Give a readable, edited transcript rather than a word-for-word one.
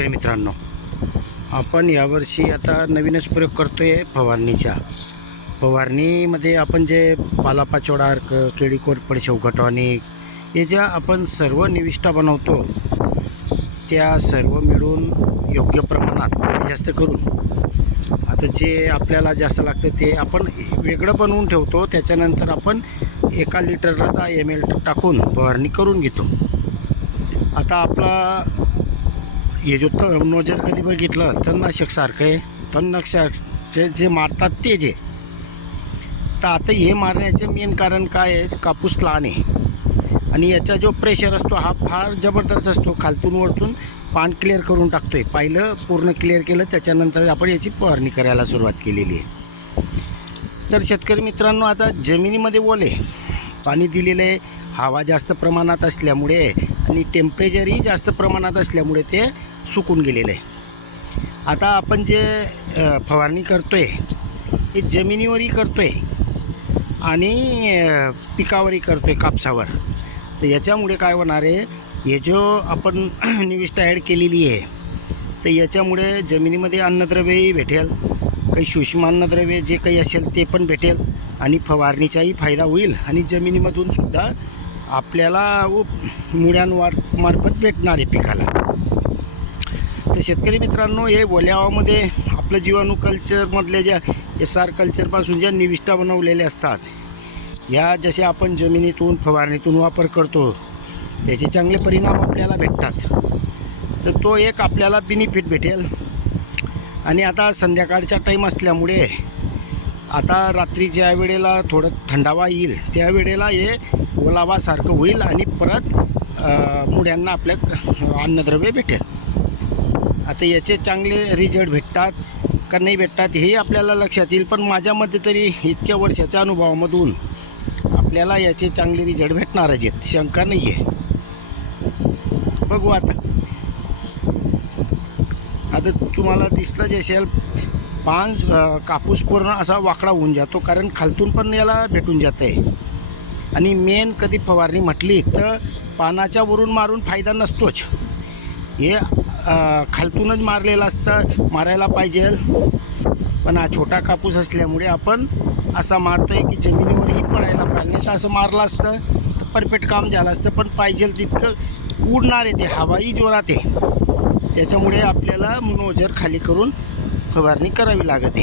शेतकरी मित्रांनो, आपण यावर्षी आता नवीनच प्रयोग करतो आहे फवारणीमध्ये आपण जे पालापाचोळा अर्क, केळी कोरफड, शेवटॉनिक हे ज्या आपण सर्व निविष्ठा बनवतो त्या सर्व मिळून योग्य प्रमाणात कमी जास्त करून आता जे आपल्याला जास्त लागतं ते आपण वेगळं बनवून ठेवतो. त्याच्यानंतर आपण 1 लिटरला 10 ml टाकून फवारणी करून घेतो. आता आपला हे जो नोजर कधी बघितलं तणनाशक सारखं आहे, तणनाशकचे जे मारतात ते जे तर आता हे मारण्याचे मेन कारण काय आहे, कापूस लहान आहे आणि याचा जो प्रेशर असतो हा फार जबरदस्त असतो. खालतून वरतून पान क्लिअर करून टाकतो आहे. पहिलं पूर्ण क्लिअर केलं त्याच्यानंतर आपण याची फवारणी करायला सुरुवात केलेली आहे. तर शेतकरी मित्रांनो, आता जमिनीमध्ये ओले पाणी दिलेलं आहे, हवा जास्त प्रमाणात असल्यामुळे आणि टेम्परेचरही जास्त प्रमाणात असल्यामुळे ते सुकून गेलेलं आहे. आता आपण जे फवारणी करतो आहे हे जमिनीवरही करतो आहे आणि पिकावरही करतो आहे, कापसावर. तर याच्यामुळे काय होणार आहे, हे जो आपण निविष्ठा ॲड केलेली आहे तर याच्यामुळे जमिनीमध्ये अन्नद्रव्यही भेटेल, काही सूक्ष्म अन्नद्रव्य जे काही असेल ते पण भेटेल आणि फवारणीचाही फायदा होईल आणि जमिनीमधून सुद्धा आपल्याला मुळ्यांमार्फत भेटणार आहे पिकाला. तर शेतकरी मित्रांनो, हे ओल्या हवामध्ये आपलं जीवाणू कल्चरमधल्या ज्या SR कल्चरपासून ज्या निविष्ठा बनवलेल्या असतात ह्या जसे आपण जमिनीतून फवारणीतून वापर करतो त्याचे चांगले परिणाम आपल्याला भेटतात. तर तो एक आपल्याला बेनिफिट भेटेल. आणि आता संध्याकाळचा टाईम असल्यामुळे आता रात्री ज्या वेळेला थोडं थंडावा येईल त्यावेळेला हे ओलावासारखं होईल आणि परत मुळ्यांना आपल्या अन्नद्रव्य भेटेल. आता याचे चांगले रिझल्ट भेटतात का नाही भेटतात हे आपल्याला लक्षात येईल, पण माझ्या मते तरी इतक्या वर्षाच्या अनुभवामधून आपल्याला याचे चांगले रिझल्ट भेटणारच आहेत, शंका नाही आहे. बघू आता तुम्हाला दिसलं जे असेल पान कापूस पूर्ण असा वाकडा होऊन जातो, कारण खालतून पण याला भेटून जातं आहे. आणि मेन कधी फवारणी म्हटली तर पानाच्या वरून मारून फायदा नसतोच, हे खालतूनच मारलेलं असतं, मारायला पाहिजे. पण हा छोटा कापूस असल्यामुळे आपण असा मारतो आहे की जमिनीवरही पडायला पाहिजे. तर असं मारलं असतं तर परफेक्ट काम झालं असतं, पण पाहिजे तितकं उडणार आहे, ते हवाही जोरात आहे. त्याच्यामुळे आपल्याला नोजर खाली करून फवारणी करावी लागते.